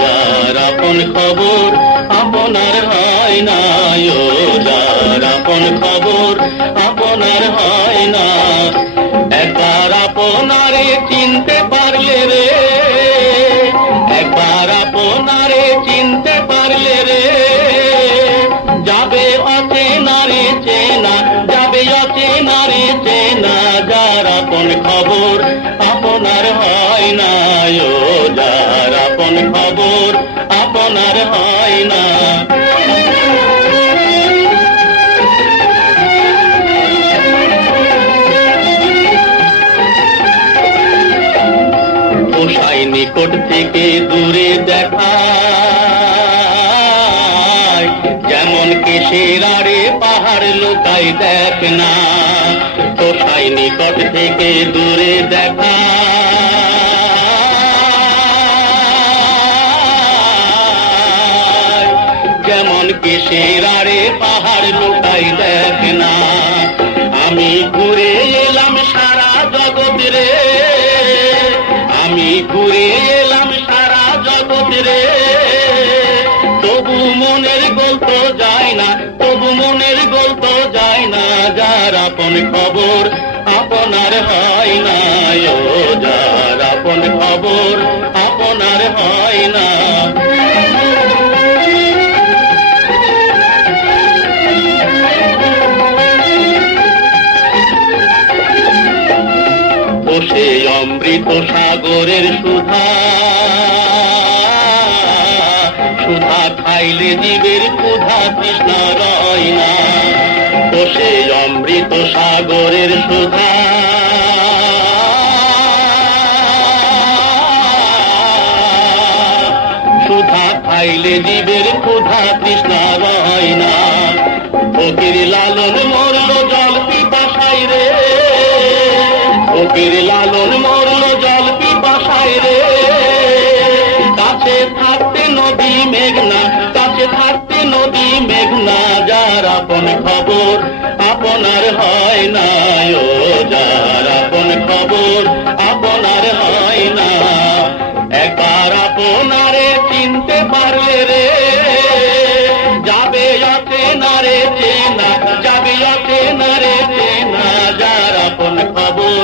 যার আপন খবর আপনার হয় না, ও যার আপন খবর আপনার হয় না। একবার আপনারে চিনতে পারলে রে, একবার আপনারে চিনতে পারলে রে, যাবে অচেনা রে চেনা, যাবে অচেনা রে চেনা। যার আপন খবর আপনার হয় না, ও যার আপন খবর আপনার হয় না। পোষাই নিকট থেকে দূরে দেখা, যেমন কিসের আড়ে পাহাড় লুকাই দেখ না। পোষাই নিকট থেকে দূরে দেখা, যেমন কিসের আড়ে পাহাড় লুকাই দেখ না। আমি ঘুরে এলাম সারা জগৎ রে, আমি ঘুরে এলাম সারা জগৎ রে, তবু মনের গোল তো যায় না, তবু মনের গোল তো যায় না। যার আপন খবর আপনার হয় না, ও যার আপন খবর আপনার হয় না। বসে অমৃত সাগরের সুধা, সুধা খাইলে জীবের ক্ষুধা তৃষ্ণা রয় না। বসে অমৃত সাগরের সুধা, সুধা খাইলে জীবের ক্ষুধা তৃষ্ণা রয় না। ফকির লালন মরল জল পিপাসায় রে, ফকির লালন মরল জল পিপাসায় রে, কাছে থাকতে নদী মেঘনা, কাছে থাকতে নদী মেঘনা। যার আপন খবর আপনার হয় না, ও যার আপন খবর আপনার হয় না। একবার আপনারে চিনতে পারলে রে, যাবে অচেনা রে চেনা, যাবে অচেনা রে চেনা। যার আপন খবর